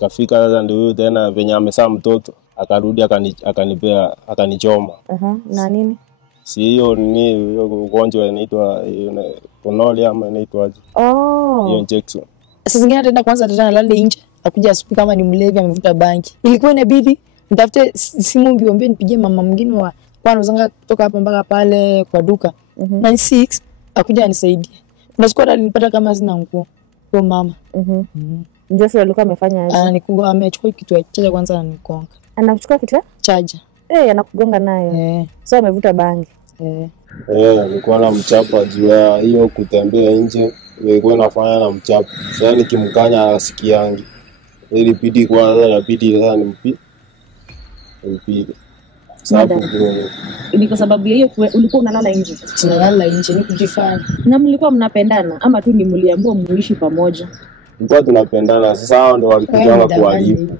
Kafika sasa ndio huyo tena venye amesa mtoto akarudi akanipea akanichoma. Na nini? Si hiyo ni ugonjwa inaitwa konoli ama inaitwa hiyo injection. Sasa zingine ataenda kwanza tena lale nje akuja asubuhi kama ni mlevi amevuta bangi. Ilikuwa inabidi nitafute simu mbiombe nipigie mama mwingine wa kwa anazanga kutoka hapa mpaka pale kwa duka 96 akuja anisaidie. Kuna siku alinipata kama sina nguo kwa mama. Joshua alikuwa amefanya aje? Anikugonga, amechukua kitu chaja kwanza anikonga. Anachukua kitu chaja? Anakugonga nayo. So amevuta bangi. Nilikuwa na mchapa juu ya hiyo kutembea nje, nilikuwa nafanya na mchapa. Sasa nikimkanya asikiangi. Ilibidi kwanza sasa nimpige. Sababu ni kwa sababu ya hiyo ulikuwa unalala nje. Tunalala nje ni kujifanya. Na mlikuwa mnapendana ama tu ni mliamua muishi pamoja? Tulikuwa tunapendana. Sasa hao ndio walikuja kuharibu.